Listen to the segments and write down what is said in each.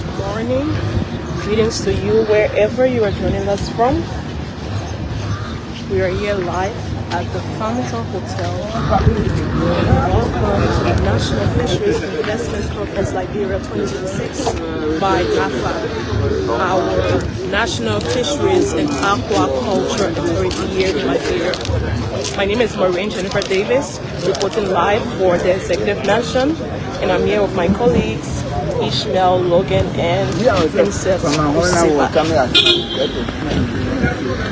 Good morning. Greetings to you wherever you are joining us from. We are here live at the Fountain Hotel. Welcome to the National Fisheries Investment Conference Liberia 2026 by NAFA, our National Fisheries and Aquaculture Authority here in Liberia. My name is Maureen Jennifer Davis, reporting live for the Executive Mansion, and I'm here with my colleagues Ishmael, Logan, and Princess Usiba.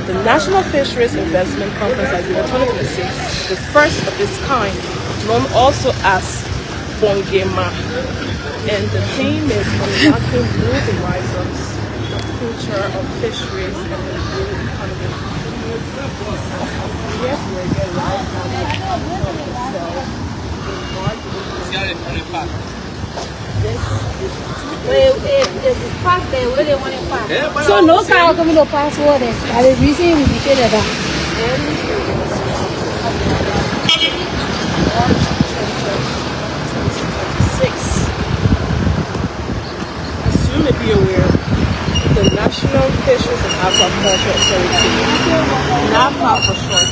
The National Fisheries Investment Conference Liberia 2026, the first of its kind, known also as Bongema, and the theme is unlocking new horizons, the future of fisheries and the blue economy. Yes, we're here live on the hotel in Margibi. So no car coming no password. I will receive the detail that. As you may be aware, the National Fisheries and Aquaculture Authority, NAFA for short,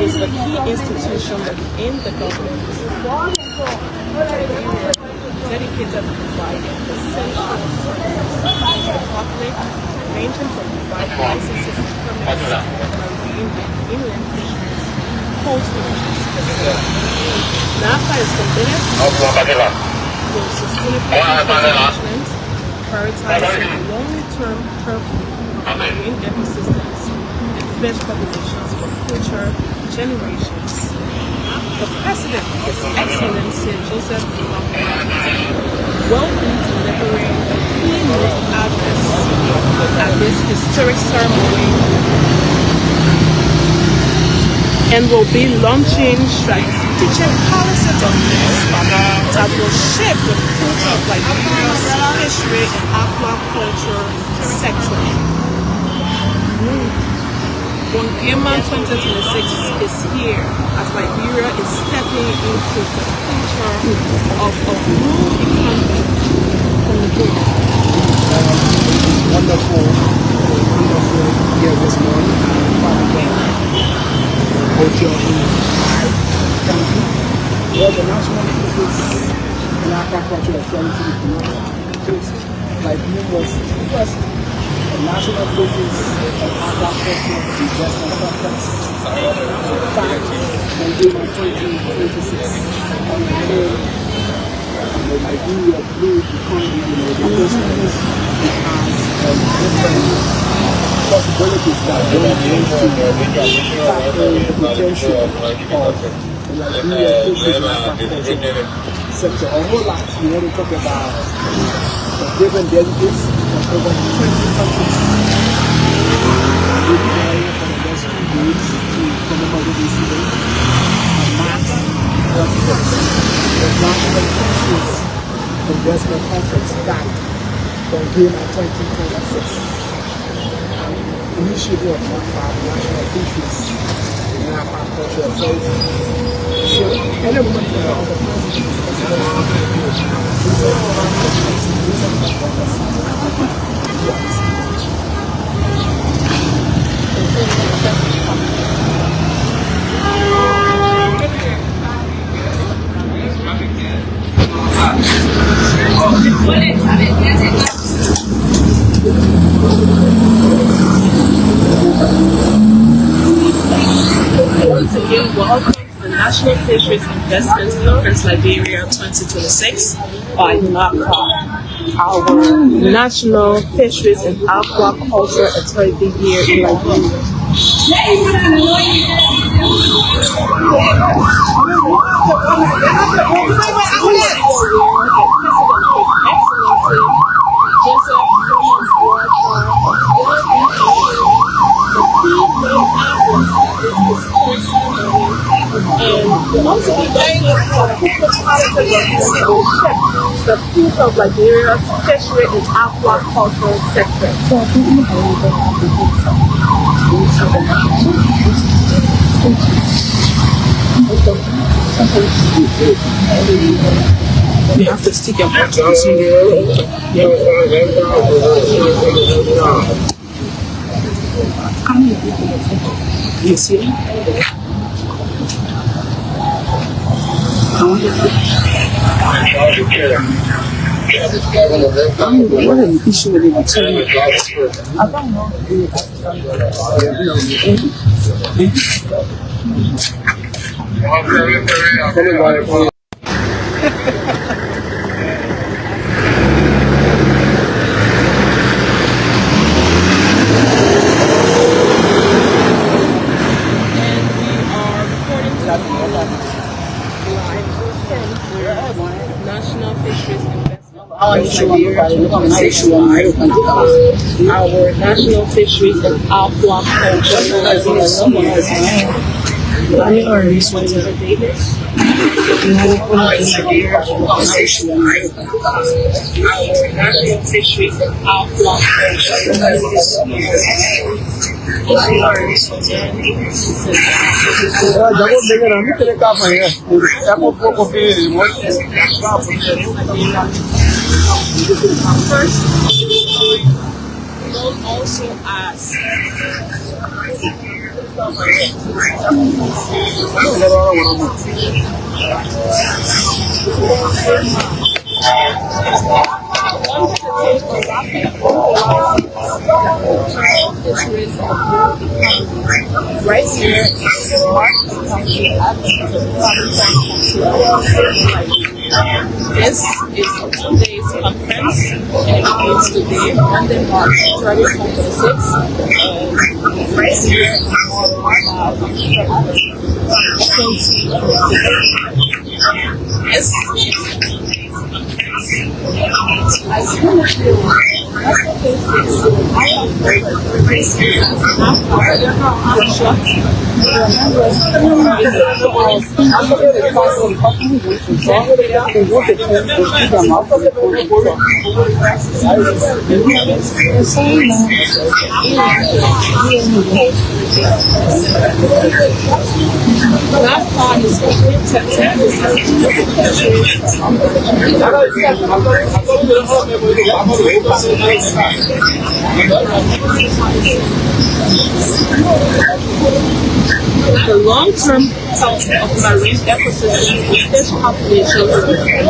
is the key institution within the government dedicated to providing essential services to the public, ranging from providing licenses and permits for marine and inland fisheries, coastal fisheries. NAFA is committed to sustainable management, prioritizing long-term health of marine ecosystems and fish populations for future generations. The President, His Excellency Joseph will be delivering a keynote address at this historic ceremony and will be launching strategic policy documents that will shape the future of Liberia's fishery and aquaculture sector. Bongema 2026 is here as Liberia is stepping into the future of a blue economy. Wonderful here this morning. Culture in country. Well, the National Fisheries and Aquaculture Authority Liberia was first National Fisheries and Aquaculture Investment Conference back in 2026 on the field of the Liberia blue economy. Because it has different possibilities that go into tackle the potential of the Liberia fisheries and aquaculture sector. A whole lot we want to talk about the different delegates from over 20 countries. We'll be there for the next few days to commemorate this event and mark the first National Fisheries Investment Conference back from Bongema 2026. Initiative of NAFA, the National Fisheries and Aquaculture Authority. So, any woman from the other Once again, welcome to the National Fisheries Investment Conference Liberia 2026 by NAFA, our National Fisheries and Aquaculture Authority here in Liberia. The future of Liberia's fishery and aquaculture sector. You have to stick your butt to the swimming pool. You see? What are the issues with it? I don't know. National Fisheries Investment. Our National Fisheries and Aquaculture. I already sweated. National Fisheries and First, known also as right here this is a 2 days conference and it begins today, Monday, March 2026. Right here in yes. NAFA is the long-term health of marine ecosystems and fish populations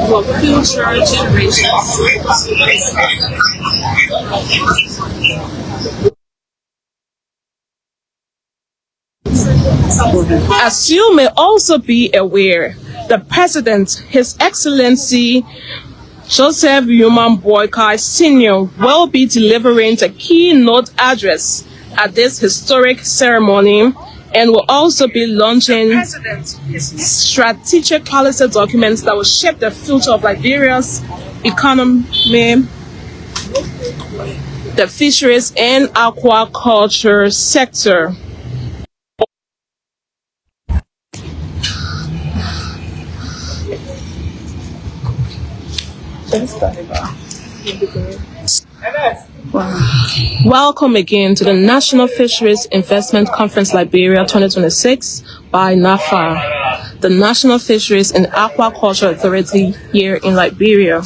for future generations. As you may also be aware, the President, His Excellency Joseph Boakai Sr. will be delivering the keynote address at this historic ceremony and will also be launching strategic policy documents that will shape the future of Liberia's economy, the fisheries and aquaculture sector. Welcome again to the National Fisheries Investment Conference Liberia 2026 by NAFA, the National Fisheries and Aquaculture Authority here in Liberia.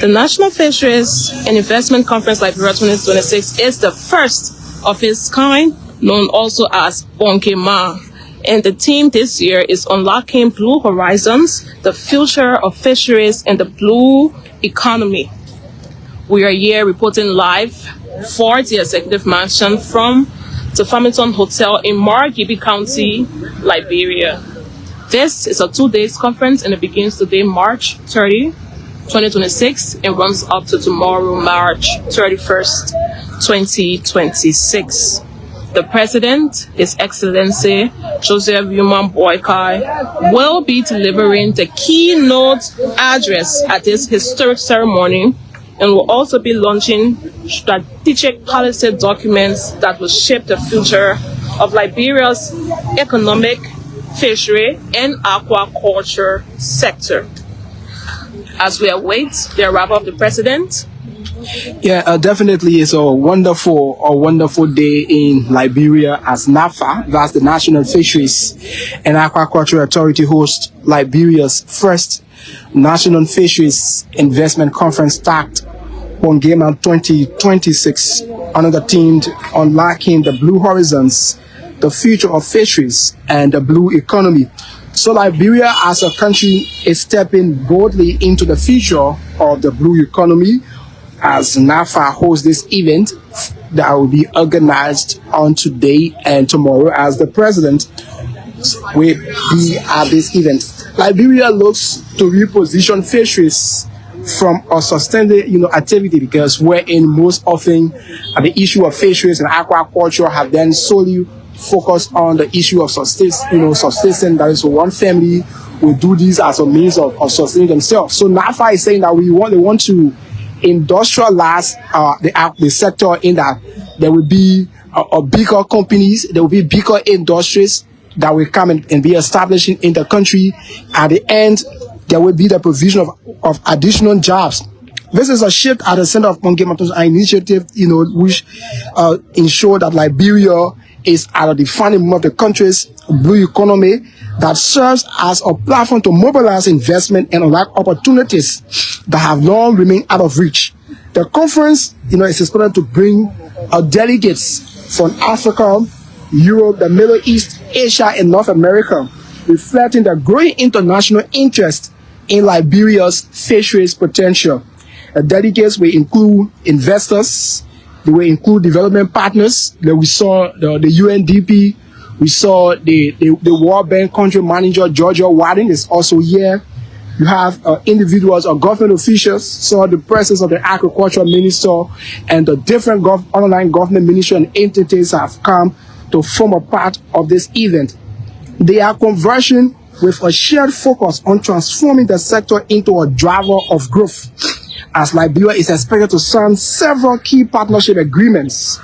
The National Fisheries and Investment Conference Liberia 2026 is the first of its kind, known also as Boakai. And the theme this year is Unlocking Blue Horizons, the Future of Fisheries and the Blue Economy. We are here reporting live for the Executive Mansion from the Farmington Hotel in Margibi County, Liberia. This is a 2 days conference and it begins today, March 30, 2026, and runs up to tomorrow, March 31st, 2026. The President, His Excellency Joseph Boakai, will be delivering the keynote address at this historic ceremony and will also be launching strategic policy documents that will shape the future of Liberia's economic, fishery, and aquaculture sector. As we await the arrival of the President, Yeah, definitely it's a wonderful day in Liberia as NAFA, that's the National Fisheries and Aquaculture Authority, hosts Liberia's first National Fisheries Investment Conference tagged on Game 2026 under the theme Unlocking the Blue Horizons, the Future of Fisheries and the Blue Economy. So Liberia as a country is stepping boldly into the future of the blue economy as NAFA hosts this event that will be organized on today and tomorrow as the president will be at this event. Liberia looks to reposition fisheries from a sustainable activity because wherein most often the issue of fisheries and aquaculture have then solely focused on the issue of subsistence. That is, so one family will do this as a means of sustaining themselves. So NAFA is saying that they want to industrialize the sector in that there will be bigger companies, there will be bigger industries that will come and be establishing in the country. At the end, there will be the provision of additional jobs. This is a shift at the center of Margibi's initiative, which ensure that Liberia is at the defining moment of the country's blue economy that serves as a platform to mobilize investment and unlock opportunities that have long remained out of reach. The conference, is expected to bring delegates from Africa, Europe, the Middle East, Asia, and North America, reflecting the growing international interest in Liberia's fisheries potential. The delegates will include investors, they will include development partners. That we saw the UNDP, we saw the World Bank country manager Georgia Warden is also here. You have individuals or government officials, so the presence of the agriculture minister and the different online government ministry and entities have come to form a part of this event. They are converging with a shared focus on transforming the sector into a driver of growth, as Liberia is expected to sign several key partnership agreements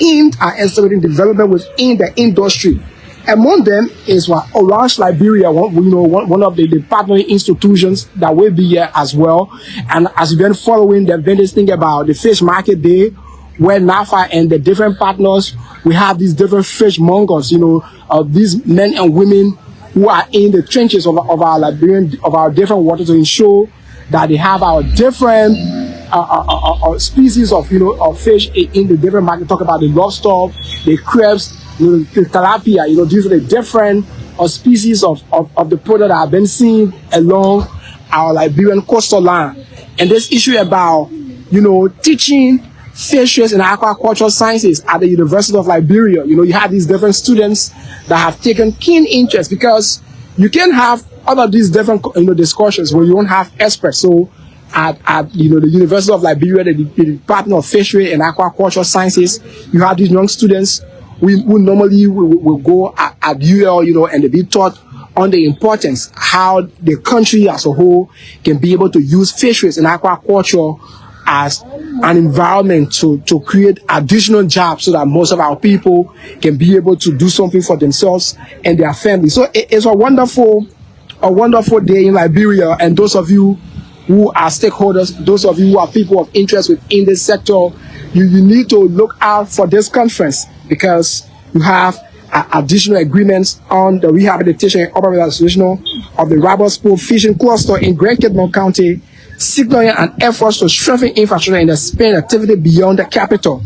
aimed at accelerating development within the industry. Among them is Orange Liberia, one of the partnering institutions that will be here as well. And as you've been following, they've been this thing about the Fish Market Day, where NAFA and the different partners, we have these different fishmongers, these men and women who are in the trenches of our Liberian, of our different waters to ensure that they have our different species of fish in the different market. Talk about the lobster, the crabs, the tilapia. These are the different species of the product that have been seen along our Liberian coastal line. And this issue about teaching fisheries and aquaculture sciences at the University of Liberia. You have these different students that have taken keen interest, because you can have all of these different discussions where you don't have experts. So at the University of Liberia, the Department of Fishery and Aquaculture Sciences, you have these young students who normally will go at UL, and they be taught on the importance how the country as a whole can be able to use fisheries and aquaculture as an environment to create additional jobs so that most of our people can be able to do something for themselves and their families. So it's a wonderful day in Liberia, and those of you who are stakeholders, those of you who are people of interest within this sector, you need to look out for this conference, because you have additional agreements on the rehabilitation and operational of the Roberts Pool Fishing Cluster in Great Kitmon County, signaling an effort to strengthen infrastructure and expand activity beyond the capital.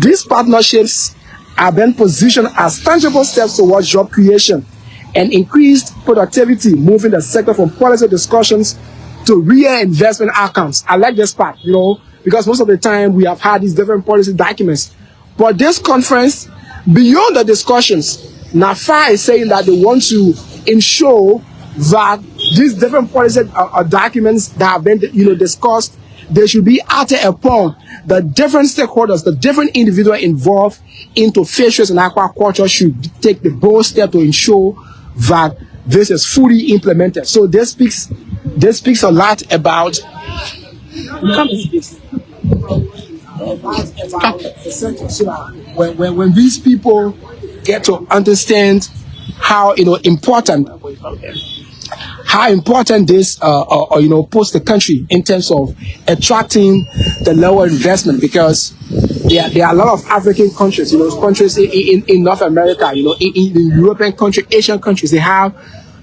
These partnerships are then positioned as tangible steps towards job creation and increased productivity, moving the sector from policy discussions to real investment outcomes. I like this part, because most of the time we have had these different policy documents. But this conference, beyond the discussions, NAFA is saying that they want to ensure that these different policy documents that have been discussed, they should be acted upon. The different stakeholders, the different individuals involved into fisheries and aquaculture should take the bold step to ensure that this is fully implemented. So this speaks a lot about the sector. So when these people get to understand how important this puts the country in terms of attracting the lower investment, because there are a lot of African countries, countries in North America, in European countries, Asian countries, they have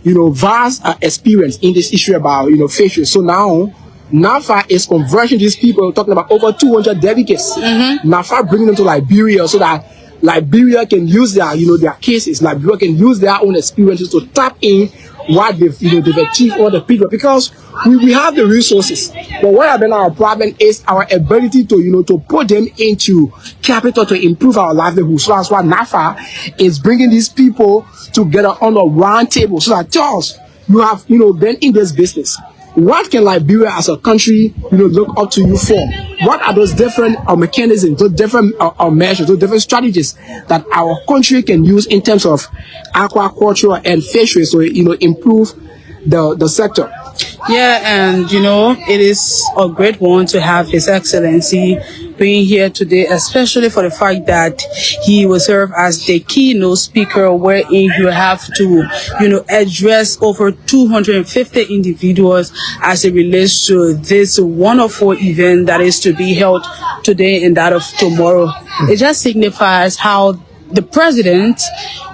vast experience in this issue about, fisheries. So now, NAFA is converting these people, talking about over 200 delegates. NAFA bringing them to Liberia so that Liberia can use their cases. Liberia can use their own experiences to tap in what they've achieved all the people, because we have the resources. But what has been our problem is our ability to put them into capital to improve our livelihood. So that's why NAFA is bringing these people together on a round table so that, Charles, you have been in this business. What can Liberia as a country look up to you for? What are those different mechanisms, those different measures, those different strategies that our country can use in terms of aquaculture and fisheries to improve the sector? Yeah, and it is a great one to have His Excellency being here today, especially for the fact that he will serve as the keynote speaker, wherein you have to, address over 250 individuals as it relates to this wonderful event that is to be held today and that of tomorrow. It just signifies how the president,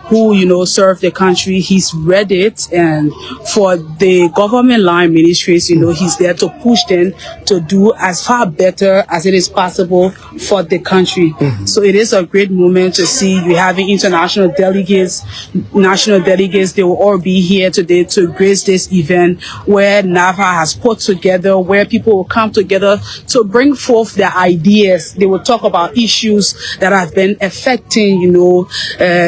who serve the country, he's read it, and for the government line ministries, he's there to push them to do as far better as it is possible for the country. So it is a great moment to see you having international delegates, national delegates. They will all be here today to grace this event where NAFA has put together, where people will come together to bring forth their ideas. They will talk about issues that have been affecting,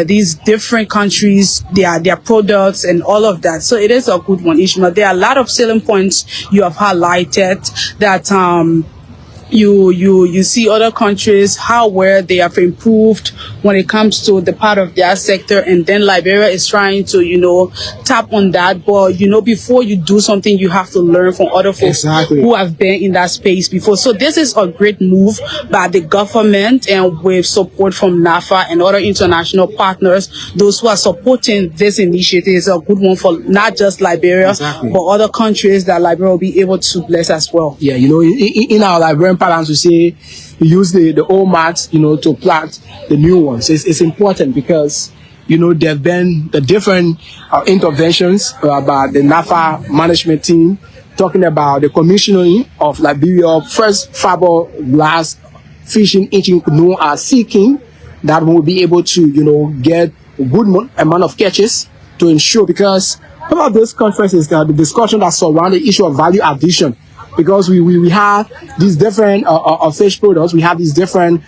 these different countries, their products and all of that. So it is a good one, Ishmael. There are a lot of selling points you have highlighted that you see other countries, how well they have improved when it comes to the part of their sector, and then Liberia is trying to tap on that. But before you do something, you have to learn from other folks who have been in that space before. So this is a great move by the government, and with support from NAFA and other international partners, those who are supporting this initiative. Is a good one for not just Liberia, but other countries that Liberia will be able to bless as well. Yeah, in our Liberian parlance, we say we use the old mats, to plant the new ones. It's important because, there have been the different interventions about the NAFA management team, talking about the commissioning of Liberia first fiberglass fishing engine known as Sea King, that will be able to, get a good amount of catches to ensure, because some of those conferences, the discussion that surround the issue of value addition, because we have these different fish products, we have these different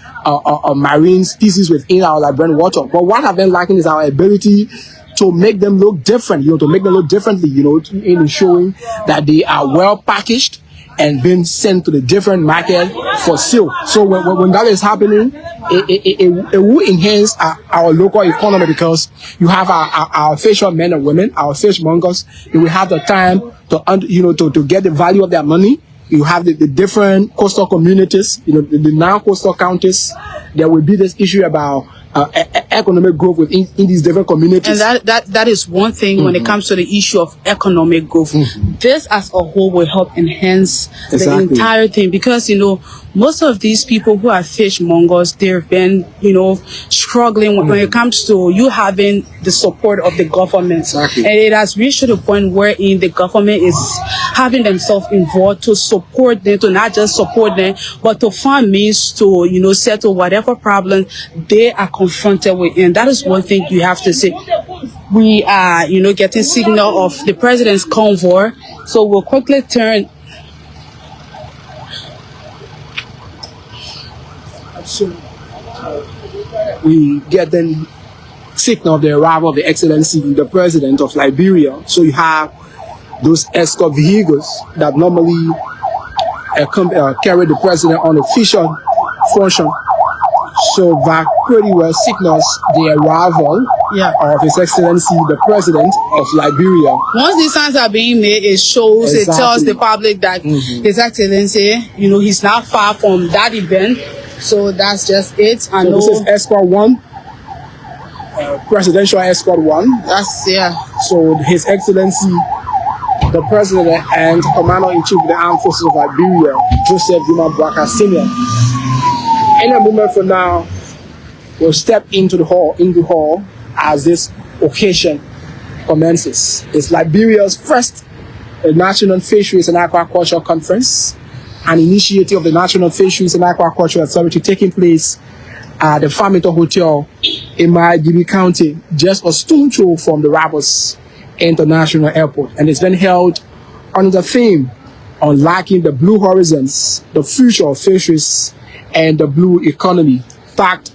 marine species within our Liberian water. But what have been lacking is our ability to make them look different, to make them look differently, in ensuring that they are well packaged and being sent to the different market for sale. So when that is happening, it will enhance our local economy, because you have our fishermen and women, our fishmongers. They will have the time to get the value of their money. You have the different coastal communities, the non-coastal counties. There will be this issue about economic growth within these different communities. And that is one thing when it comes to the issue of economic growth. This as a whole will help enhance the entire thing, because most of these people who are fishmongers, they've been struggling when it comes to you having the support of the government. And it has reached to the point wherein the government is having themselves involved to support them, to not just support them, but to find means to settle whatever problem they are confronted with. And that is one thing you have to say. We are getting signal of the president's convoy, so we'll quickly turn. So we get the signal of the arrival of the Excellency, the President of Liberia. So you have those escort vehicles that normally carry the President on official function. So that pretty well signals the arrival of His Excellency, the President of Liberia. Once these signs are being made, it shows, it tells the public that His Excellency, he's not far from that event. So that's just it. I know. This is Escort 1, Presidential Escort 1. So His Excellency, the President and Commander-in-Chief of the Armed Forces of Liberia, Joseph Boakai Sr. In a moment from now, we'll step into the hall, as this occasion commences. It's Liberia's first National Fisheries and Aquaculture Conference, an initiative of the National Fisheries and Aquaculture Authority taking place at the Farmington Hotel in Margibi County, just a stone's throw from the Rabos International Airport. And it's been held under the theme Unlocking the Blue Horizons, the Future of Fisheries and the Blue Economy, tagged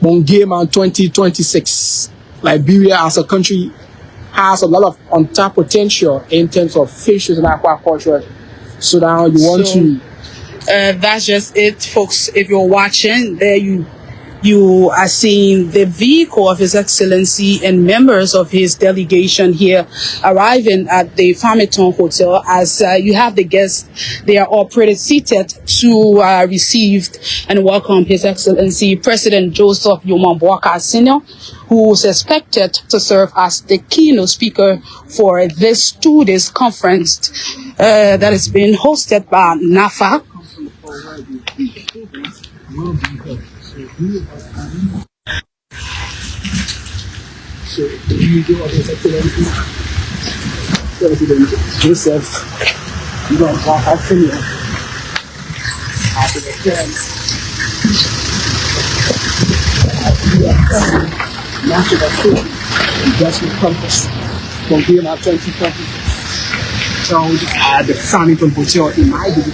Mongema 2026. Liberia as a country has a lot of untapped potential in terms of fisheries and aquaculture. So now you want to... That's just it, folks. If you're watching, there you are seeing the vehicle of His Excellency and members of his delegation here arriving at the Farmington Hotel. As you have the guests, they are all pretty seated to receive and welcome His Excellency President Joseph Boakai Sr., who is expected to serve as the keynote speaker for this 2 days conference that is being hosted by NAFA. So, the video of His Excellency President Joseph Boakai Sr. at the return National Food Investment Conference from Guyana 2020, held at the Farmington Hotel in Margibi.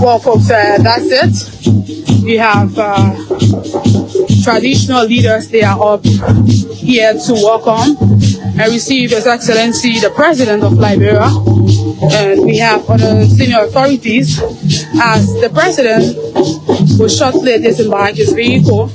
Well, folks, that's it. We have traditional leaders. They are up here to welcome and receive His Excellency the President of Liberia. And we have other senior authorities as the President will shortly disembark his vehicle.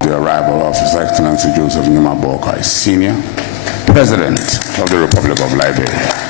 The arrival President of the Republic of Liberia.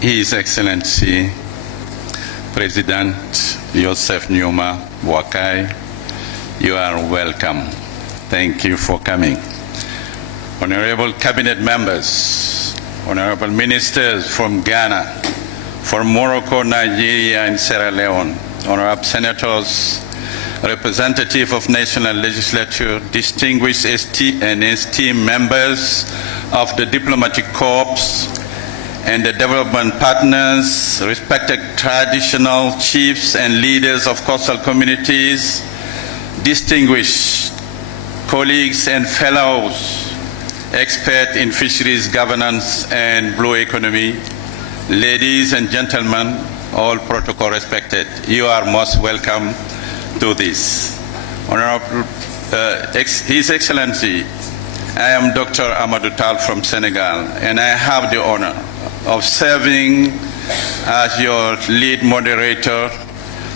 His Excellency President Joseph Nyuma Boakai, you are welcome. Thank you for coming. Honorable Cabinet members, honorable ministers from Ghana, from Morocco, Nigeria, and Sierra Leone, honorable senators, representative of national legislature, distinguished and esteemed members of the diplomatic corps and the development partners, respected traditional chiefs and leaders of coastal communities, distinguished colleagues and fellows, experts in fisheries governance and blue economy, ladies and gentlemen, all protocol respected, you are most welcome to this. Honorable His Excellency, I am Dr. Amadou Tal from Senegal, and I have the honor of serving as your lead moderator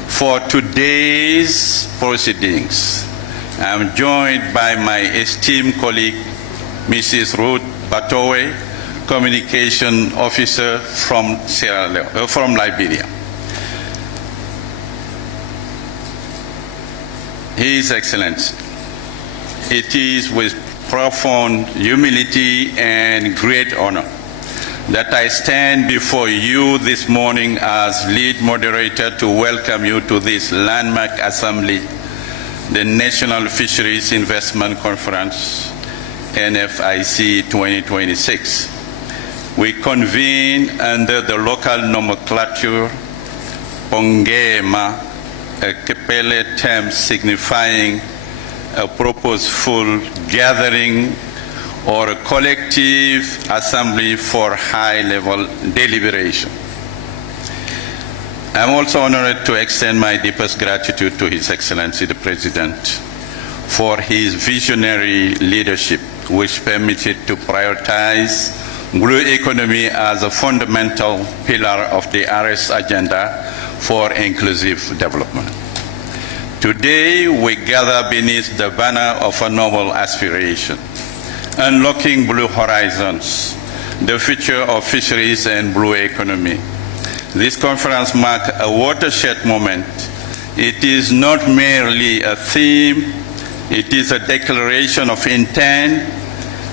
for today's proceedings. I'm joined by my esteemed colleague, Mrs. Ruth Batowe, Communication Officer from Liberia. His Excellency, it is with profound humility and great honor that I stand before you this morning as lead moderator to welcome you to this landmark assembly, the National Fisheries Investment Conference, NFIC 2026. We convene under the local nomenclature Pongema, a Kepele term signifying a purposeful gathering or a collective assembly for high-level deliberation. I'm also honored to extend my deepest gratitude to His Excellency the President for his visionary leadership, which permitted to prioritize blue economy as a fundamental pillar of the RS agenda for inclusive development. Today, we gather beneath the banner of a noble aspiration, unlocking blue horizons, the future of fisheries and blue economy. This conference marks a watershed moment. It is not merely a theme, It is a declaration of intent,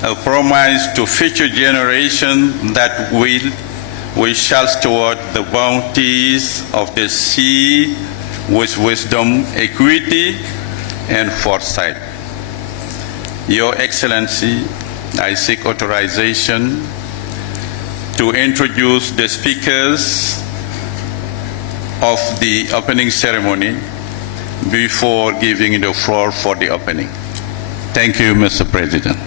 a promise to future generations that we shall steward the bounties of the sea with wisdom, equity, and foresight. Your Excellency, I seek authorization to introduce the speakers of the opening ceremony before giving the floor for the opening. Thank you, Mr. President.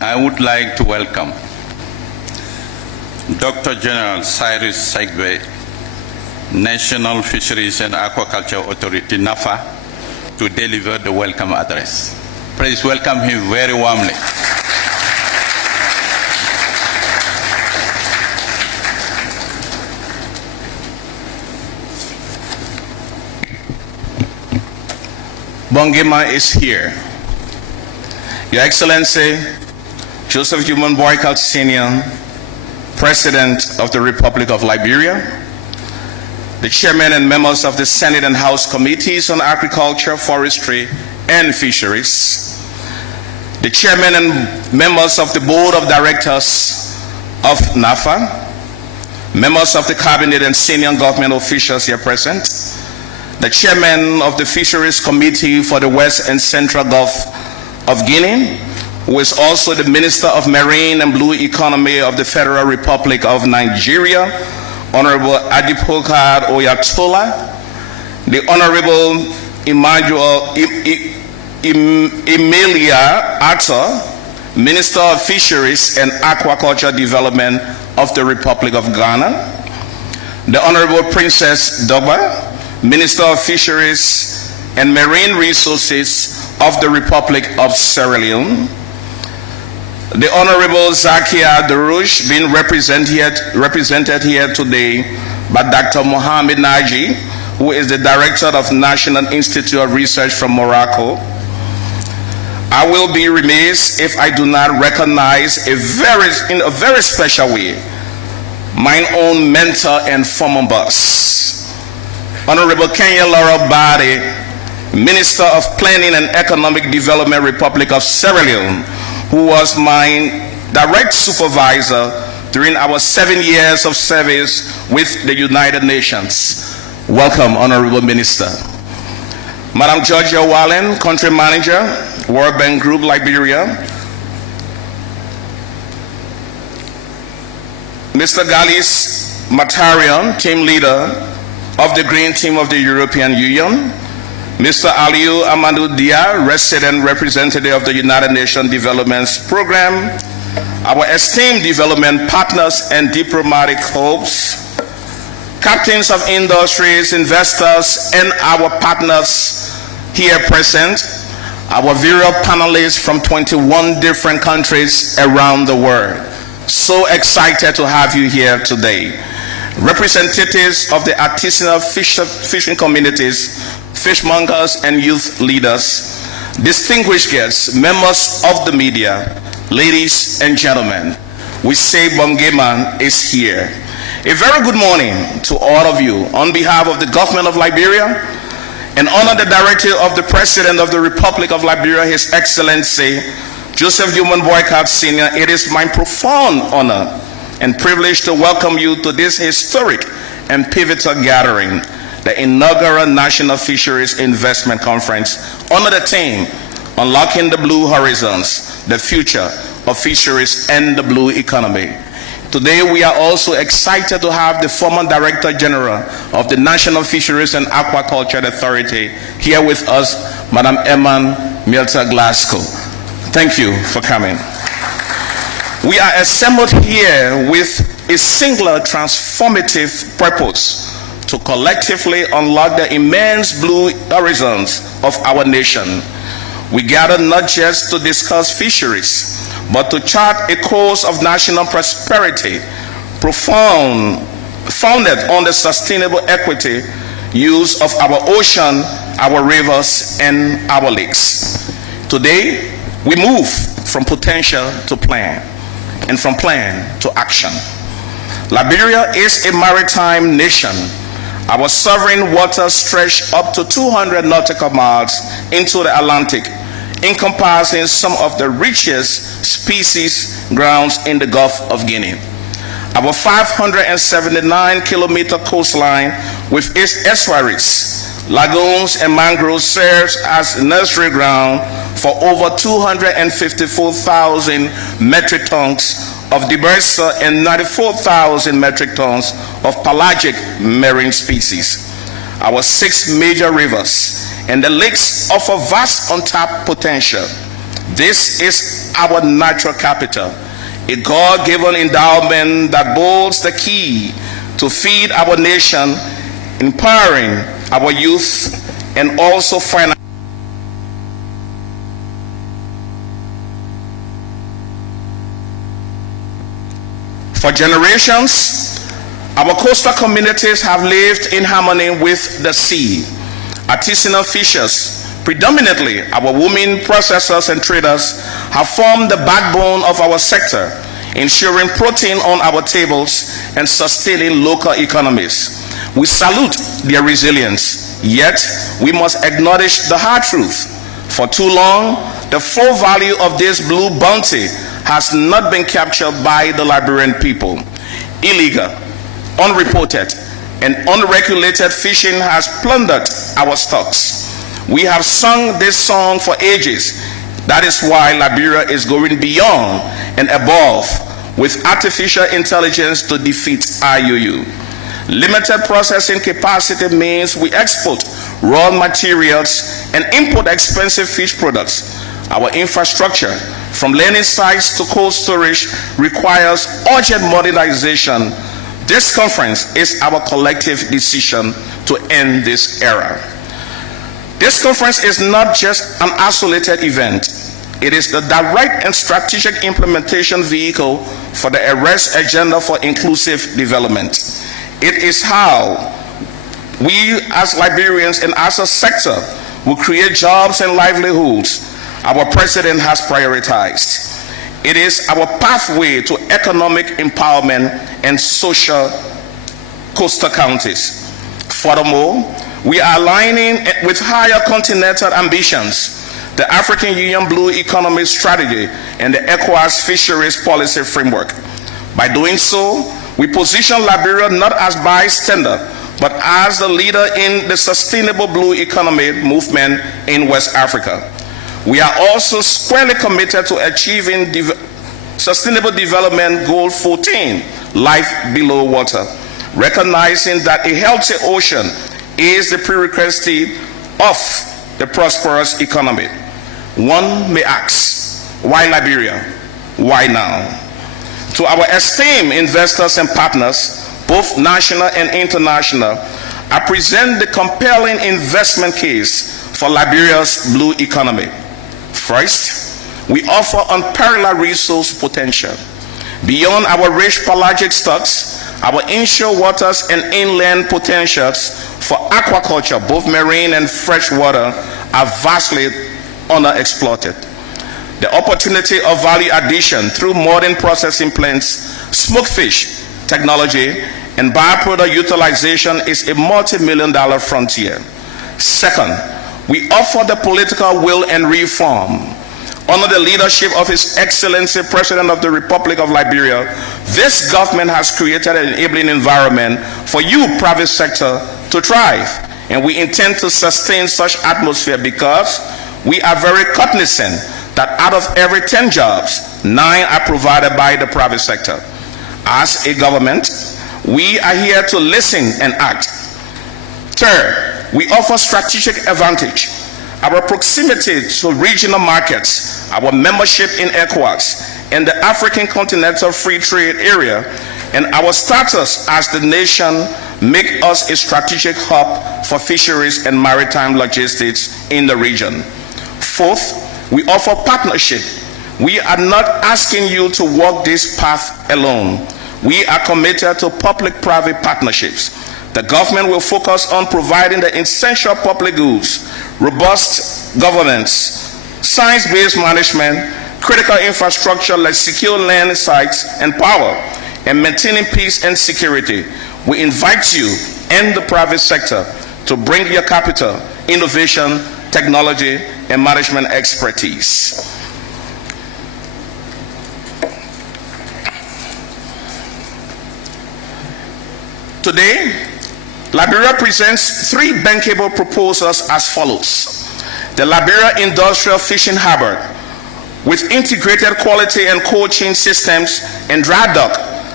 I would like to welcome Dr. General Cyrus Segbe, National Fisheries and Aquaculture Authority, NAFA, to deliver the welcome address. Please welcome him very warmly. Bongema is here. Your Excellency, Joseph Human Boakai Sr., President of the Republic of Liberia, the Chairman and members of the Senate and House Committees on Agriculture, Forestry, and Fisheries, the Chairman and members of the Board of Directors of NAFA, members of the Cabinet and senior government officials here present, the Chairman of the Fisheries Committee for the West and Central Gulf of Guinea, who is also the Minister of Marine and Blue Economy of the Federal Republic of Nigeria, Honorable Adipokar Oyatola, the Honorable Emilia Atta, Minister of Fisheries and Aquaculture Development of the Republic of Ghana, the Honorable Princess Dogba, Minister of Fisheries and Marine Resources of the Republic of Sierra Leone, the Honorable Zakia Darouche, being represented here today by Dr. Mohamed Naji, who is the Director of National Institute of Research from Morocco. I will be remiss if I do not recognize in a very special way my own mentor and former boss, Honorable Kenya Laura Bade, Minister of Planning and Economic Development, Republic of Sierra Leone, who was my direct supervisor during our 7 years of service with the United Nations. Welcome, Honorable Minister. Madam Georgia Wallen, Country Manager, World Bank Group, Liberia. Mr. Galis Matarian, Team Leader of the Green Team of the European Union. Mr. Aliou Amadou Dia, Resident Representative of the United Nations Development Program, our esteemed development partners and diplomatic hopes, captains of industries, investors, and our partners here present, our various panelists from 21 different countries around the world. So excited to have you here today. Representatives of the artisanal fishing communities, fishmongers and youth leaders, distinguished guests, members of the media, ladies and gentlemen, we say Bongema is here. A very good morning to all of you. On behalf of the government of Liberia, and honor the directive of the President of the Republic of Liberia, His Excellency Joseph Human Boakai Sr., it is my profound honor and privilege to welcome you to this historic and pivotal gathering, the inaugural National Fisheries Investment Conference under the theme, Unlocking the Blue Horizons, the Future of Fisheries and the Blue Economy. Today we are also excited to have the former Director General of the National Fisheries and Aquaculture Authority here with us, Madam Emma Milta Glasgow. Thank you for coming. We are assembled here with a singular transformative purpose to collectively unlock the immense blue horizons of our nation. We gather not just to discuss fisheries, but to chart a course of national prosperity founded on the sustainable equity use of our ocean, our rivers, and our lakes. Today, we move from potential to plan, and from plan to action. Liberia is a maritime nation. Our sovereign waters stretch up to 200 nautical miles into the Atlantic, encompassing some of the richest species grounds in the Gulf of Guinea. Our 579-kilometer coastline with its estuaries, lagoons, and mangroves serves as nursery ground for over 254,000 metric tons of demersal and 94,000 metric tons of pelagic marine species. Our 6 major rivers and the lakes offer vast untapped potential. This is our natural capital, a God-given endowment that holds the key to feed our nation, empowering our youth, and also finance. For generations, our coastal communities have lived in harmony with the sea. Artisanal fishers, predominantly our women processors and traders, have formed the backbone of our sector, ensuring protein on our tables and sustaining local economies. We salute their resilience, yet we must acknowledge the hard truth. For too long, the full value of this blue bounty has not been captured by the Liberian people. Illegal, unreported, and unregulated fishing has plundered our stocks. We have sung this song for ages. That is why Liberia is going beyond and above with artificial intelligence to defeat IUU. Limited processing capacity means we export raw materials and import expensive fish products. Our infrastructure, from landing sites to cold storage, requires urgent modernization. This conference is our collective decision to end this era. This conference is not just an isolated event. It is the direct and strategic implementation vehicle for the Arrest Agenda for Inclusive Development. It is how we as Liberians and as a sector will create jobs and livelihoods our president has prioritized. It is our pathway to economic empowerment and social coastal counties. Furthermore, we are aligning with higher continental ambitions, the African Union Blue Economy Strategy and the ECOWAS Fisheries Policy Framework. By doing so, we position Liberia not as bystander, but as the leader in the sustainable blue economy movement in West Africa. We are also squarely committed to achieving Sustainable Development Goal 14, Life Below Water, recognizing that a healthy ocean is the prerequisite of the prosperous economy. One may ask, why Liberia? Why now? To our esteemed investors and partners, both national and international, I present the compelling investment case for Liberia's blue economy. First, we offer unparalleled resource potential. Beyond our rich pelagic stocks, our inshore waters and inland potentials for aquaculture, both marine and freshwater, are vastly underexploited. The opportunity of value addition through modern processing plants, smoked fish technology, and byproduct utilization is a multi-million-dollar frontier. Second, we offer the political will and reform. Under the leadership of His Excellency President of the Republic of Liberia, this government has created an enabling environment for you, private sector, to thrive. And we intend to sustain such atmosphere because we are very cognizant that out of every 10 jobs, 9 are provided by the private sector. As a government, we are here to listen and act. Third, we offer strategic advantage. Our proximity to regional markets, our membership in ECOWAS and the African Continental Free Trade Area, and our status as the nation make us a strategic hub for fisheries and maritime logistics in the region. Fourth, we offer partnership. We are not asking you to walk this path alone. We are committed to public-private partnerships. The government will focus on providing the essential public goods, robust governance, science-based management, critical infrastructure like secure land sites and power, and maintaining peace and security. We invite you and the private sector to bring your capital, innovation, technology, and management expertise. Today, Liberia presents three bankable proposals as follows. The Liberia Industrial Fishing Harbor, with integrated quality and cold chain systems and dry dock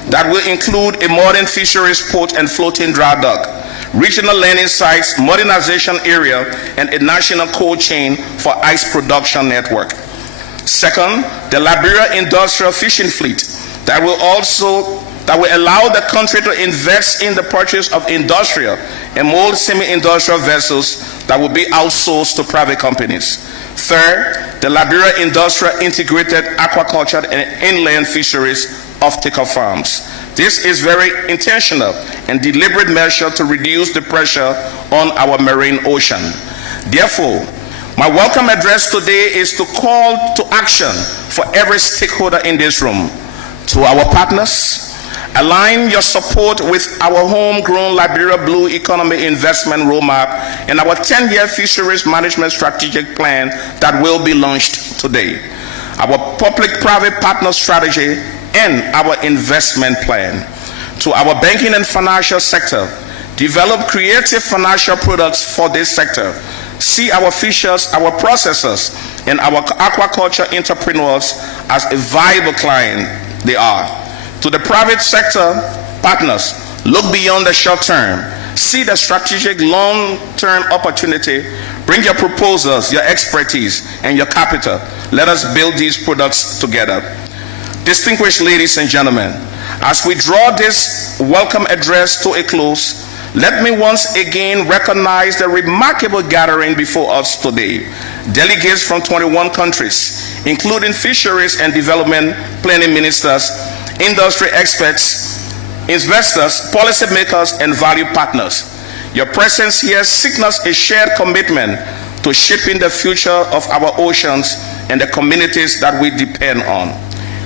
that will include a modern fisheries port and floating dry dock, regional landing sites, modernization area, and a national cold chain for ice production network. Second, the Liberia Industrial Fishing Fleet that will allow the country to invest in the purchase of industrial and more semi-industrial vessels that will be outsourced to private companies. Third, the Liberia Industrial Integrated Aquaculture and Inland Fisheries off-taker farms. This is very intentional and deliberate measure to reduce the pressure on our marine ocean. Therefore, my welcome address today is to call to action for every stakeholder in this room. To our partners, align your support with our homegrown Liberia Blue Economy Investment Roadmap and our 10-year fisheries management strategic plan that will be launched today, our public-private partner strategy, and our investment plan. To our banking and financial sector, develop creative financial products for this sector. See our fishers, our processors, and our aquaculture entrepreneurs as a viable client they are. To the private sector partners, look beyond the short term. See the strategic long-term opportunity. Bring your proposals, your expertise, and your capital. Let us build these products together. Distinguished ladies and gentlemen, as we draw this welcome address to a close, let me once again recognize the remarkable gathering before us today. Delegates from 21 countries, including fisheries and development planning ministers, industry experts, investors, policymakers, and value partners. Your presence here signals a shared commitment to shaping the future of our oceans and the communities that we depend on.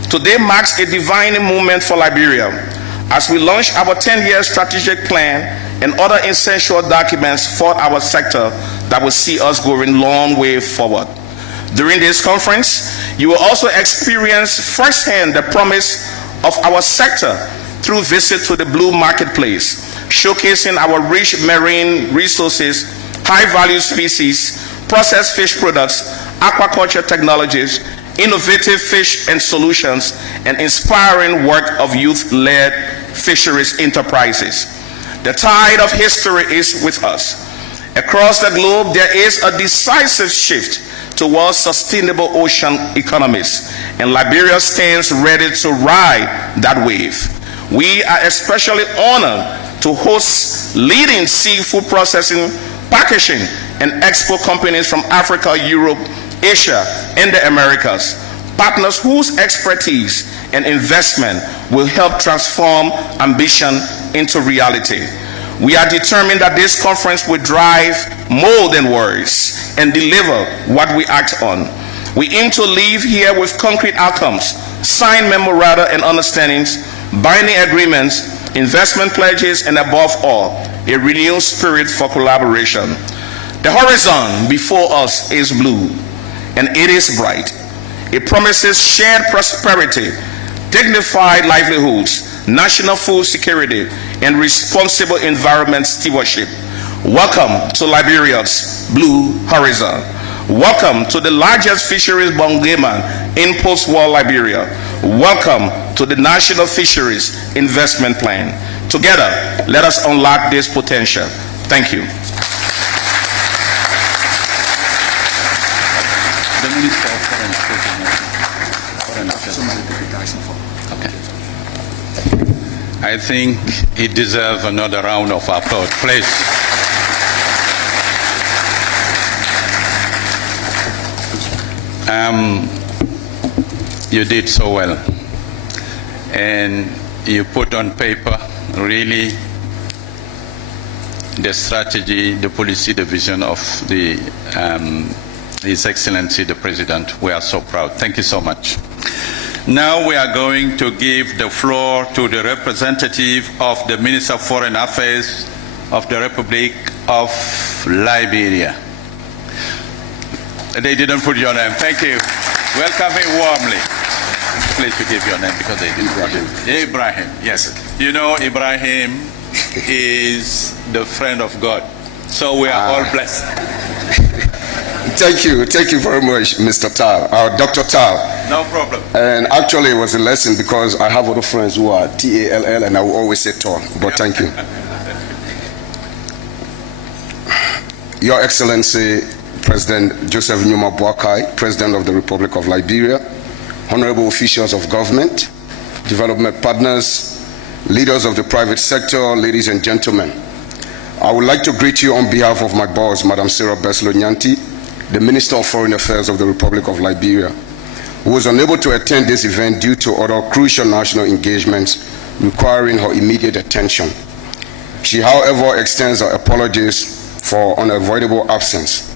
Today marks a defining moment for Liberia as we launch our 10-year strategic plan and other essential documents for our sector that will see us going a long way forward. During this conference, you will also experience firsthand the promise of our sector through visit to the Blue Marketplace, showcasing our rich marine resources, high-value species, processed fish products, aquaculture technologies, innovative fish and solutions, and inspiring work of youth-led fisheries enterprises. The tide of history is with us. Across the globe, there is a decisive shift towards sustainable ocean economies, and Liberia stands ready to ride that wave. We are especially honored to host leading seafood processing, packaging, and export companies from Africa, Europe, Asia, and the Americas, partners whose expertise and investment will help transform ambition into reality. We are determined that this conference will drive more than words and deliver what we act on. We aim to leave here with concrete outcomes, signed memoranda and understandings, binding agreements, investment pledges, and above all, a renewed spirit for collaboration. The horizon before us is blue, and it is bright. It promises shared prosperity, dignified livelihoods, national food security, and responsible environment stewardship. Welcome to Liberia's Blue Horizon. Welcome to the largest fisheries bondgaiement in post-war Liberia. Welcome to the National Fisheries Investment Plan. Together, let us unlock this potential. Thank you. The Minister of Foreign Affairs. Okay. I think he deserves another round of applause, please. You did so well, and you put on paper really the strategy, the policy, the vision of the His Excellency the President. We are so proud. Thank you so much. Now we are going to give the floor to the representative of the Minister of Foreign Affairs of the Republic of Liberia. They didn't put your name. Thank you. Welcome him warmly. Please to give your name because they didn't. Ibrahim, yes. You know, Ibrahim is the friend of God. So we are all blessed. Thank you very much, Mr. Tal, Dr. Tal. No problem. And actually, it was a lesson because I have other friends who are T-A-L-L, and I will always say Tal. But thank you. Your Excellency, President Joseph Numa Boakai, President of the Republic of Liberia, honorable officials of government, development partners, leaders of the private sector, ladies and gentlemen. I would like to greet you on behalf of my boss, Madam Sarah Beslo Nyanti, the Minister of Foreign Affairs of the Republic of Liberia, who was unable to attend this event due to other crucial national engagements requiring her immediate attention. She, however, extends her apologies for unavoidable absence.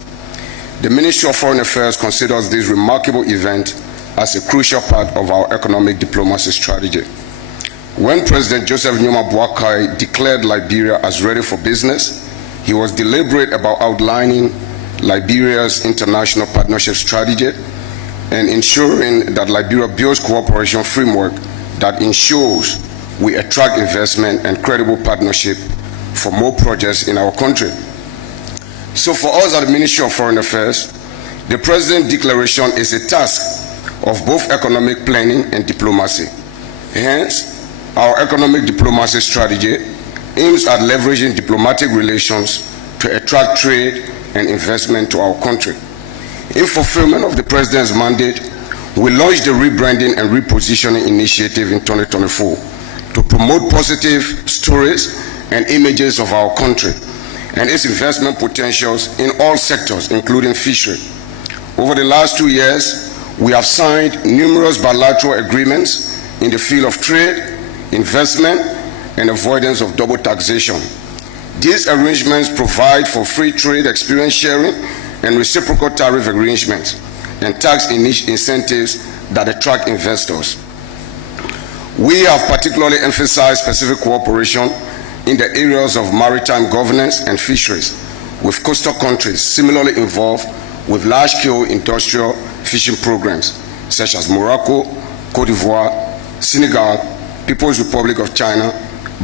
The Ministry of Foreign Affairs considers this remarkable event as a crucial part of our economic diplomacy strategy. When President Joseph Numa Boakai declared Liberia as ready for business, he was deliberate about outlining Liberia's international partnership strategy and ensuring that Liberia builds cooperation framework that ensures we attract investment and credible partnership for more projects in our country. So for us at the Ministry of Foreign Affairs, the President's declaration is a task of both economic planning and diplomacy. Hence, our economic diplomacy strategy aims at leveraging diplomatic relations to attract trade and investment to our country. In fulfillment of the President's mandate, we launched the rebranding and repositioning initiative in 2024 to promote positive stories and images of our country and its investment potentials in all sectors, including fishery. Over the last 2 years, we have signed numerous bilateral agreements in the field of trade, investment, and avoidance of double taxation. These arrangements provide for free trade experience sharing and reciprocal tariff arrangements and tax incentives that attract investors. We have particularly emphasized specific cooperation in the areas of maritime governance and fisheries with coastal countries similarly involved with large-scale industrial fishing programs such as Morocco, Cote d'Ivoire, Senegal, People's Republic of China,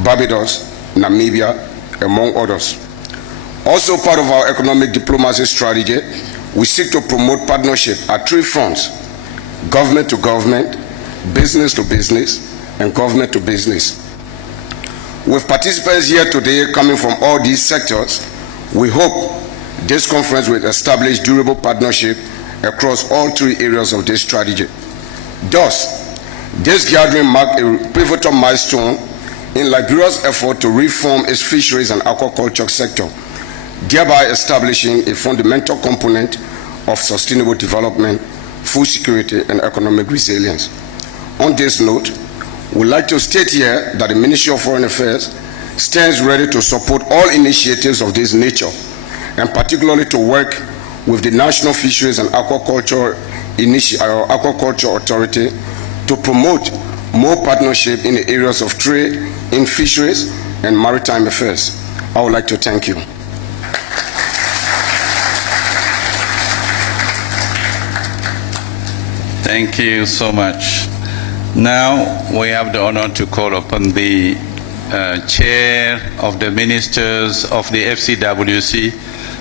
Barbados, Namibia, among others. Also part of our economic diplomacy strategy, we seek to promote partnership at 3 fronts: government to government, business to business, and government to business. With participants here today coming from all these sectors, we hope this conference will establish durable partnership across all 3 areas of this strategy. Thus, this gathering marked a pivotal milestone in Liberia's effort to reform its fisheries and aquaculture sector, thereby establishing a fundamental component of sustainable development, food security, and economic resilience. On this note, we'd like to state here that the Ministry of Foreign Affairs stands ready to support all initiatives of this nature, and particularly to work with the National Fisheries and Aquaculture Authority to promote more partnership in the areas of trade, in fisheries, and maritime affairs. I would like to thank you. Thank you so much. Now we have the honor to call upon the Chair of the Ministers of the FCWC,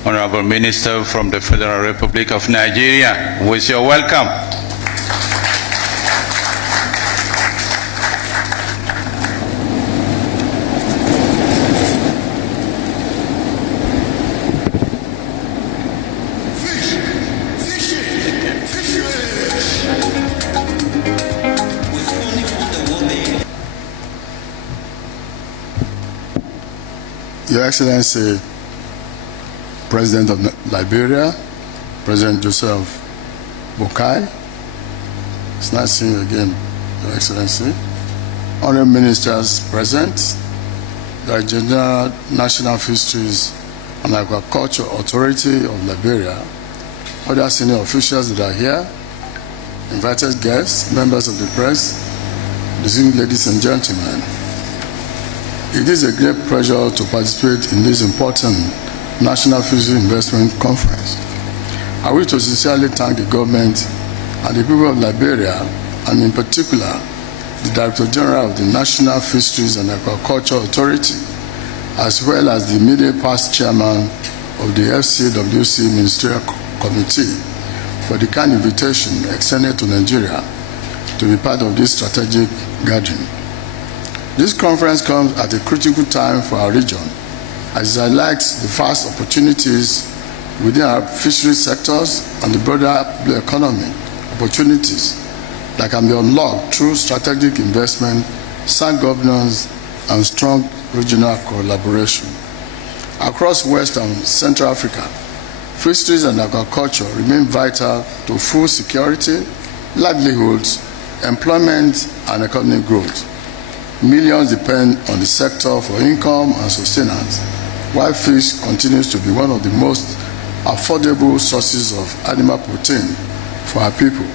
Honorable Minister from the Federal Republic of Nigeria, who is your welcome. Your Excellency, President of Liberia, President Joseph Boakai, it's nice seeing you again, Your Excellency. Honorable Ministers present, the General National Fisheries and Agriculture Authority of Liberia, other senior officials that are here, invited guests, members of the press, distinguished ladies and gentlemen. It is a great pleasure to participate in this important National Fisheries Investment Conference. I wish to sincerely thank the government and the people of Liberia, and in particular, the Director General of the National Fisheries and Aquaculture Authority, as well as the immediate past chairman of the FCWC Ministerial Committee, for the kind invitation extended to Nigeria to be part of this strategic gathering. This conference comes at a critical time for our region, as it highlights the vast opportunities within our fisheries sectors and the broader blue economy opportunities that can be unlocked through strategic investment, sound governance, and strong regional collaboration. Across West and Central Africa, fisheries and aquaculture remain vital to food security, livelihoods, employment, and economic growth. Millions depend on the sector for income and sustenance, while fish continues to be one of the most affordable sources of animal protein for our people.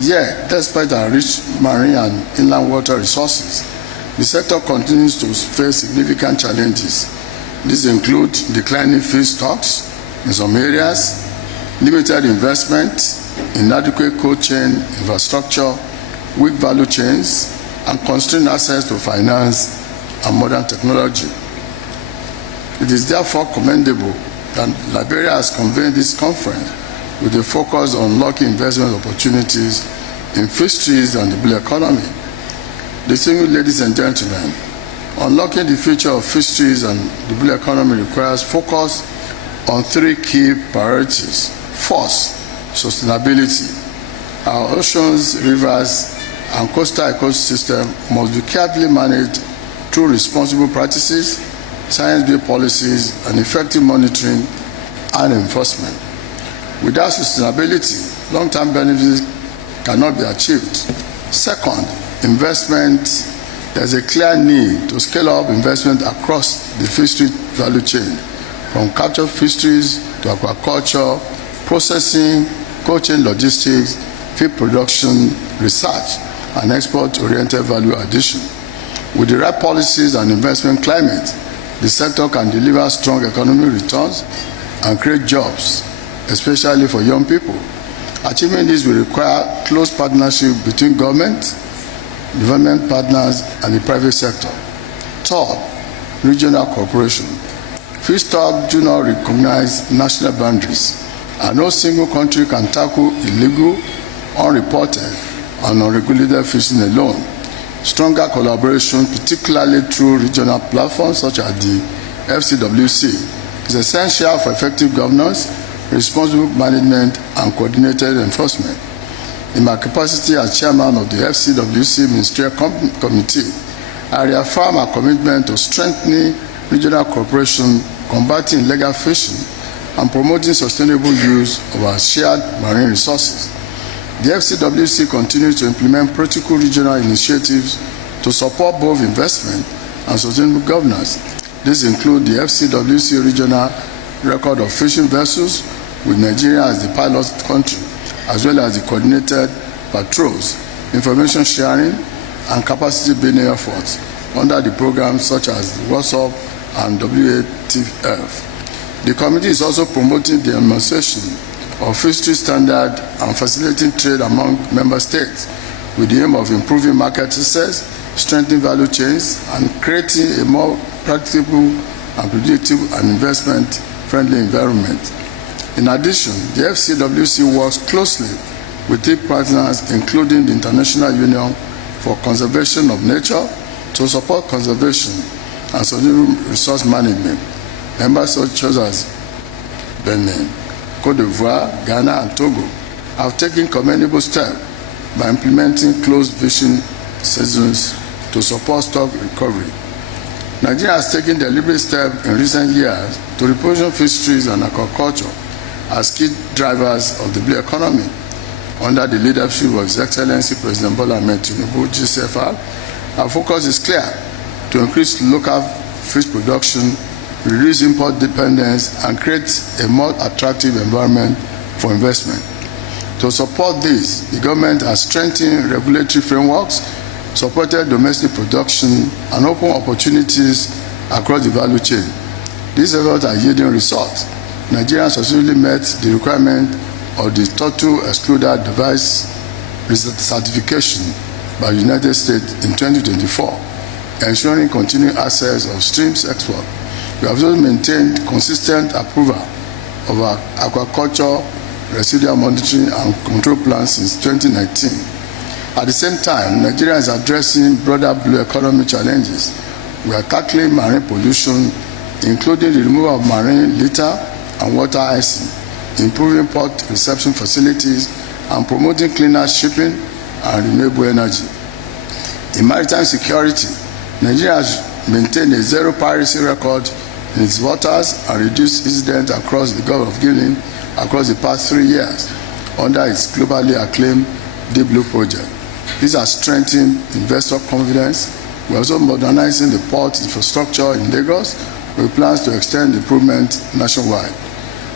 Yet, despite our rich marine and inland water resources, the sector continues to face significant challenges. These include declining fish stocks in some areas, limited investment, inadequate cold chain infrastructure, weak value chains, and constrained access to finance and modern technology. It is therefore commendable that Liberia has convened this conference with a focus on unlocking investment opportunities in fisheries and the blue economy. Distinguished ladies and gentlemen, unlocking the future of fisheries and the blue economy requires focus on three key priorities. First, sustainability. Our oceans, rivers, and coastal ecosystem must be carefully managed through responsible practices, science-based policies, and effective monitoring and enforcement. Without sustainability, long-term benefits cannot be achieved. Second, investment. There's a clear need to scale up investment across the fishery value chain, from capture fisheries to aquaculture, processing, cold chain logistics, feed production, research, and export-oriented value addition. With the right policies and investment climate, the sector can deliver strong economic returns and create jobs, especially for young people. Achieving this will require close partnership between government, development partners, and the private sector. Third, regional cooperation. Fish stocks do not recognize national boundaries, and no single country can tackle illegal, unreported, and unregulated fishing alone. Stronger collaboration, particularly through regional platforms such as the FCWC, is essential for effective governance, responsible management, and coordinated enforcement. In my capacity as chairman of the FCWC Ministerial Committee, I reaffirm our commitment to strengthening regional cooperation, combating illegal fishing, and promoting sustainable use of our shared marine resources. The FCWC continues to implement practical regional initiatives to support both investment and sustainable governance. These include the FCWC Regional Record of Fishing Vessels, with Nigeria as the pilot country, as well as the coordinated patrols, information sharing, and capacity building efforts under the programs such as WhatsApp and WATF. The committee is also promoting the demonstration of fishery standard and facilitating trade among member states with the aim of improving market access, strengthening value chains, and creating a more practicable and predictable and investment-friendly environment. In addition, the FCWC works closely with key partners, including the International Union for Conservation of Nature, to support conservation and sustainable resource management. Members such as Benin, Côte d'Ivoire, Ghana, and Togo have taken commendable steps by implementing closed fishing seasons to support stock recovery. Nigeria has taken deliberate steps in recent years to reposition fisheries and aquaculture as key drivers of the blue economy. Under the leadership of His Excellency President Bola Ahmed Tinubu, GCFR, our focus is clear: to increase local fish production, reduce import dependence, and create a more attractive environment for investment. To support this, the government has strengthened regulatory frameworks, supported domestic production, and opened opportunities across the value chain. These efforts are yielding results. Nigeria successfully met the requirement of the Total Excluded Device certification by the United States in 2024, ensuring continued access of streams export. We have also maintained consistent approval of our aquaculture residual monitoring and control plans since 2019. At the same time, Nigeria is addressing broader blue economy challenges. We are tackling marine pollution, including the removal of marine litter and water icing, improving port reception facilities, and promoting cleaner shipping and renewable energy. In maritime security, Nigeria has maintained a zero piracy record in its waters and reduced incidents across the Gulf of Guinea across the past 3 years under its globally acclaimed Deep Blue project. These have strengthened investor confidence. We are also modernizing the port infrastructure in Lagos with plans to extend improvement nationwide.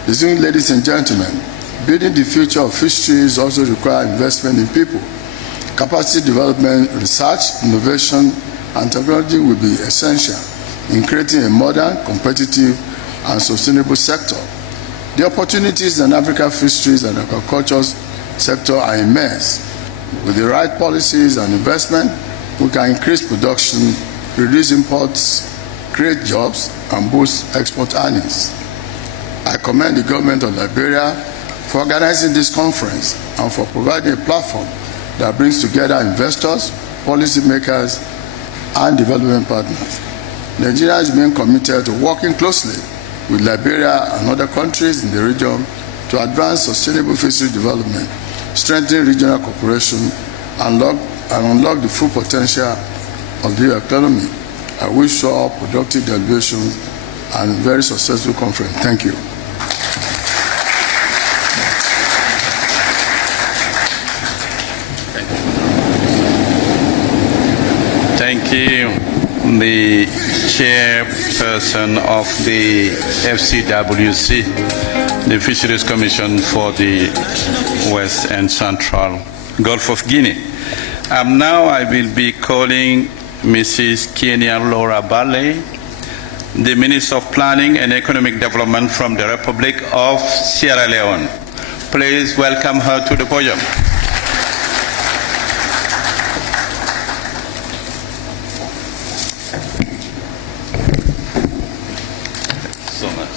Distinguished ladies and gentlemen, building the future of fisheries also requires investment in people. Capacity development, research, innovation, and technology will be essential in creating a modern, competitive, and sustainable sector. The opportunities in African fisheries and aquaculture sector are immense. With the right policies and investment, we can increase production, reduce imports, create jobs, and boost export earnings. I commend the government of Liberia for organizing this conference and for providing a platform that brings together investors, policymakers, and development partners. Nigeria has been committed to working closely with Liberia and other countries in the region to advance sustainable fishery development, strengthen regional cooperation, and unlock the full potential of the economy. I wish you all productive deliberations and a very successful conference. Thank you. Thank you, the chairperson of the FCWC, the Fisheries Commission for the West and Central Gulf of Guinea. Now I will be calling Mrs. Kenya Laura Bale, the Minister of Planning and Economic Development from the Republic of Sierra Leone. Please welcome her to the podium. So much.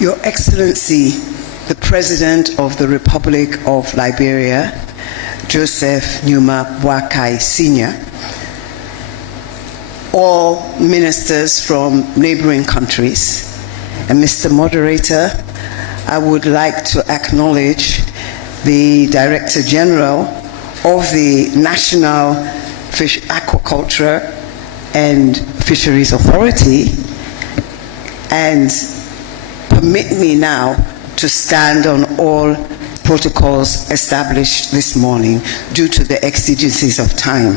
Your Excellency, the President of the Republic of Liberia, Joseph Numa Boakai Sr., all ministers from neighboring countries, and Mr. Moderator, I would like to acknowledge the Director General of the National Aquaculture and Fisheries Authority, and permit me now to stand on all protocols established this morning due to the exigencies of time.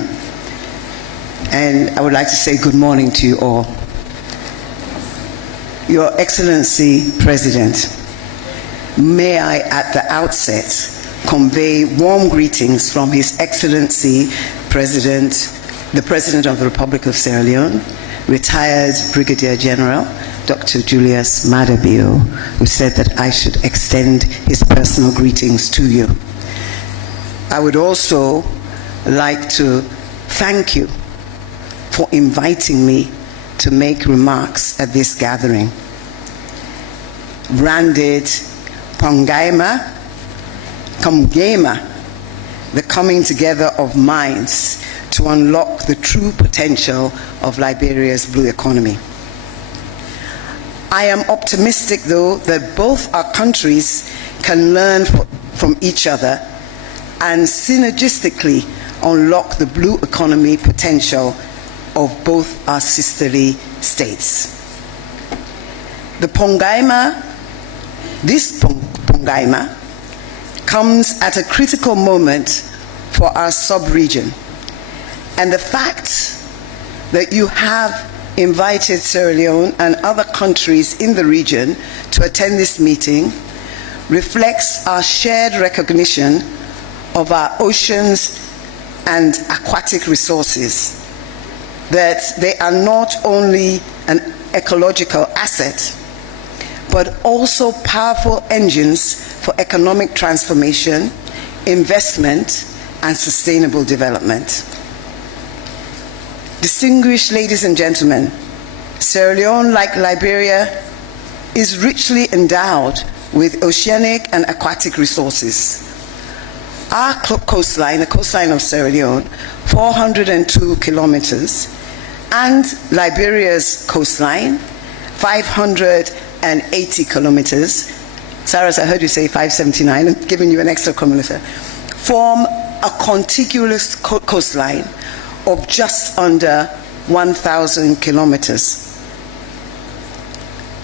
And I would like to say good morning to you all. Your Excellency President, may I at the outset convey warm greetings from His Excellency the President of the Republic of Sierra Leone, retired Brigadier General Dr. Julius Maada Bio, who said that I should extend his personal greetings to you. I would also like to thank you for inviting me to make remarks at this gathering. Branded Pongaima, Kamgema, the coming together of minds to unlock the true potential of Liberia's blue economy. I am optimistic, though, that both our countries can learn from each other and synergistically unlock the blue economy potential of both our sisterly states. This Pongaima comes at a critical moment for our sub-region. And the fact that you have invited Sierra Leone and other countries in the region to attend this meeting reflects our shared recognition of our oceans and aquatic resources, that they are not only an ecological asset, but also powerful engines for economic transformation, investment, and sustainable development. Distinguished ladies and gentlemen, Sierra Leone, like Liberia, is richly endowed with oceanic and aquatic resources. Our coastline, the coastline of Sierra Leone, 402 kilometers, and Liberia's coastline, 580 kilometers. Cyrus, I heard you say 579, I'm giving you an extra kilometer, form a contiguous coastline of just under 1,000 kilometers.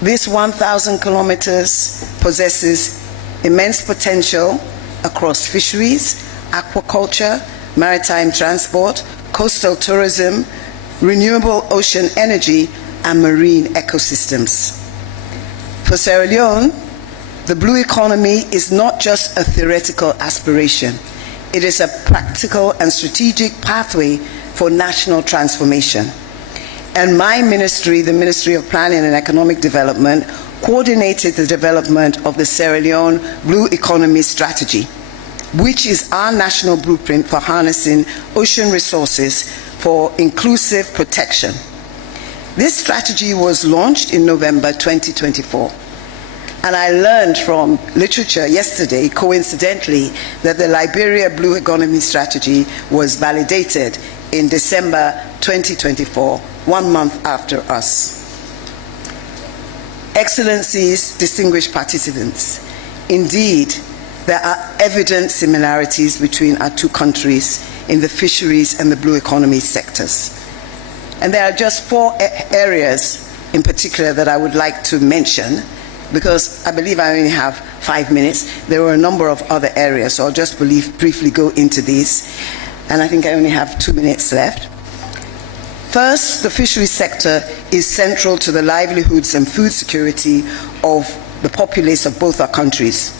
This 1,000 kilometers possesses immense potential across fisheries, aquaculture, maritime transport, coastal tourism, renewable ocean energy, and marine ecosystems. For Sierra Leone, the blue economy is not just a theoretical aspiration. It is a practical and strategic pathway for national transformation. And my ministry, the Ministry of Planning and Economic Development, coordinated the development of the Sierra Leone Blue Economy Strategy, which is our national blueprint for harnessing ocean resources for inclusive protection. This strategy was launched in November 2024. And I learned from literature yesterday, coincidentally, that the Liberia Blue Economy Strategy was validated in December 2024, 1 month after us. Excellencies, distinguished participants, indeed, there are evident similarities between our two countries in the fisheries and the blue economy sectors. And there are just 4 areas in particular that I would like to mention, because I believe I only have 5 minutes. There were a number of other areas, so I'll just briefly go into these. And I think I only have 2 minutes left. First, the fisheries sector is central to the livelihoods and food security of the populace of both our countries.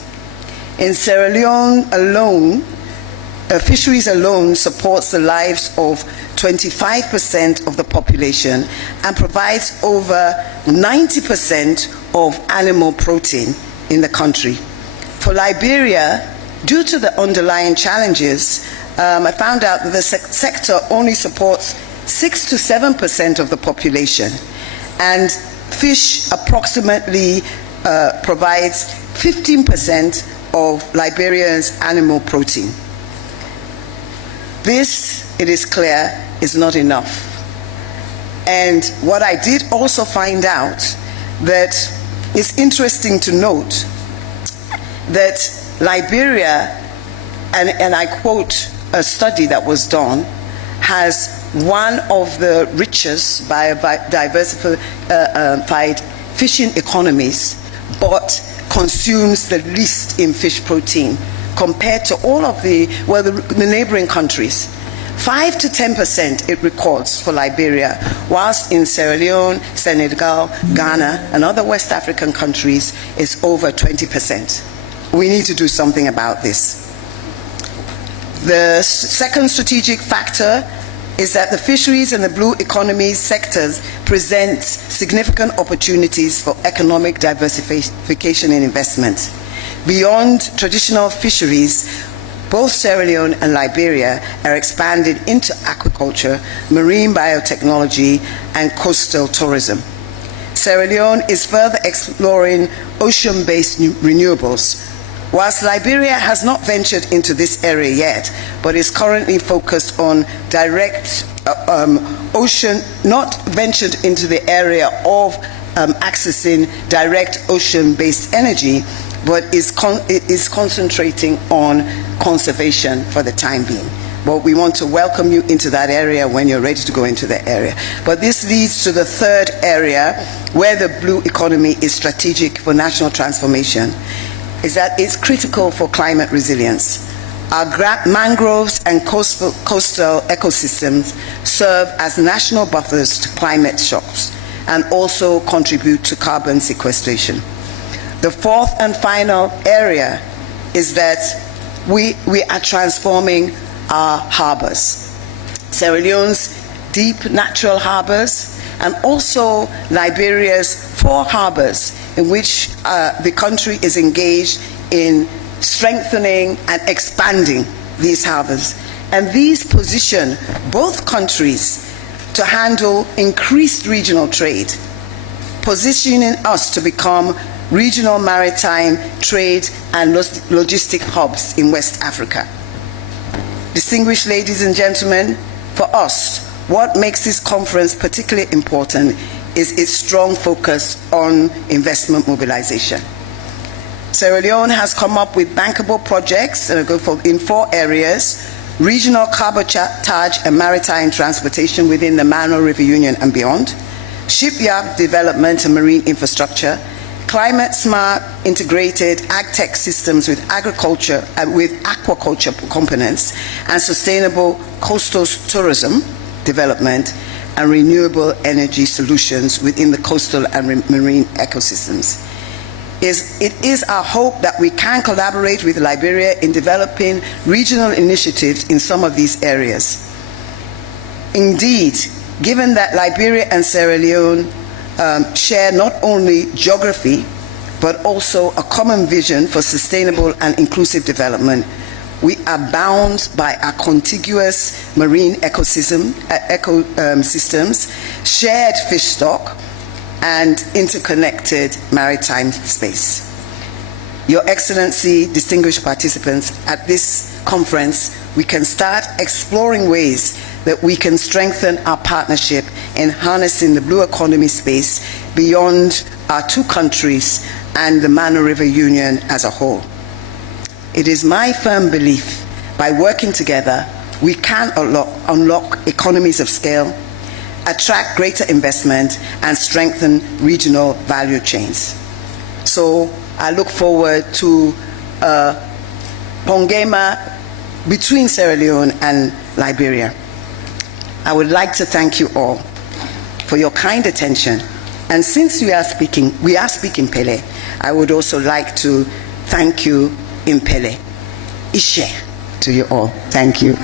In Sierra Leone alone, fisheries alone supports the lives of 25% of the population and provides over 90% of animal protein in the country. For Liberia, due to the underlying challenges, I found out that the sector only supports 6 to 7% of the population, and fish approximately provides 15% of Liberia's animal protein. This, it is clear, is not enough. And what I did also find out that it's interesting to note that Liberia, and I quote a study that was done, has one of the richest diversified fishing economies, but consumes the least in fish protein compared to all of the neighboring countries. 5 to 10% it records for Liberia, whilst in Sierra Leone, Senegal, Ghana, and other West African countries it's over 20%. We need to do something about this. The second strategic factor is that the fisheries and the blue economy sectors present significant opportunities for economic diversification and investment. Beyond traditional fisheries, both Sierra Leone and Liberia are expanded into aquaculture, marine biotechnology, and coastal tourism. Sierra Leone is further exploring ocean-based renewables, whilst Liberia has not ventured into this area yet, but is currently focused on direct not ventured into the area of accessing direct ocean-based energy, but is concentrating on conservation for the time being. But we want to welcome you into that area when you're ready to go into the area. But this leads to the third area where the blue economy is strategic for national transformation, is that it's critical for climate resilience. Our mangroves and coastal ecosystems serve as national buffers to climate shocks and also contribute to carbon sequestration. The fourth and final area is that we are transforming our harbors. Sierra Leone's deep natural harbors and also Liberia's 4 harbors in which the country is engaged in strengthening and expanding these harbors. And these position both countries to handle increased regional trade, positioning us to become regional maritime trade and logistic hubs in West Africa. Distinguished ladies and gentlemen, for us, what makes this conference particularly important is its strong focus on investment mobilization. Sierra Leone has come up with bankable projects in 4 areas: regional cabotage and maritime transportation within the Mano River Union and beyond, shipyard development and marine infrastructure, climate smart integrated ag-tech systems with agriculture and with aquaculture components, and sustainable coastal tourism development and renewable energy solutions within the coastal and marine ecosystems. It is our hope that we can collaborate with Liberia in developing regional initiatives in some of these areas. Indeed, given that Liberia and Sierra Leone share not only geography, but also a common vision for sustainable and inclusive development, we are bound by our contiguous marine ecosystems, shared fish stock, and interconnected maritime space. Your Excellency, distinguished participants, at this conference, we can start exploring ways that we can strengthen our partnership in harnessing the blue economy space beyond our 2 countries and the Mano River Union as a whole. It is my firm belief, by working together, we can unlock economies of scale, attract greater investment, and strengthen regional value chains. So I look forward to Pongema between Sierra Leone and Liberia. I would like to thank you all for your kind attention. And since we are speaking Pele, I would also like to thank you in Pele. Ishe to you all. Thank you.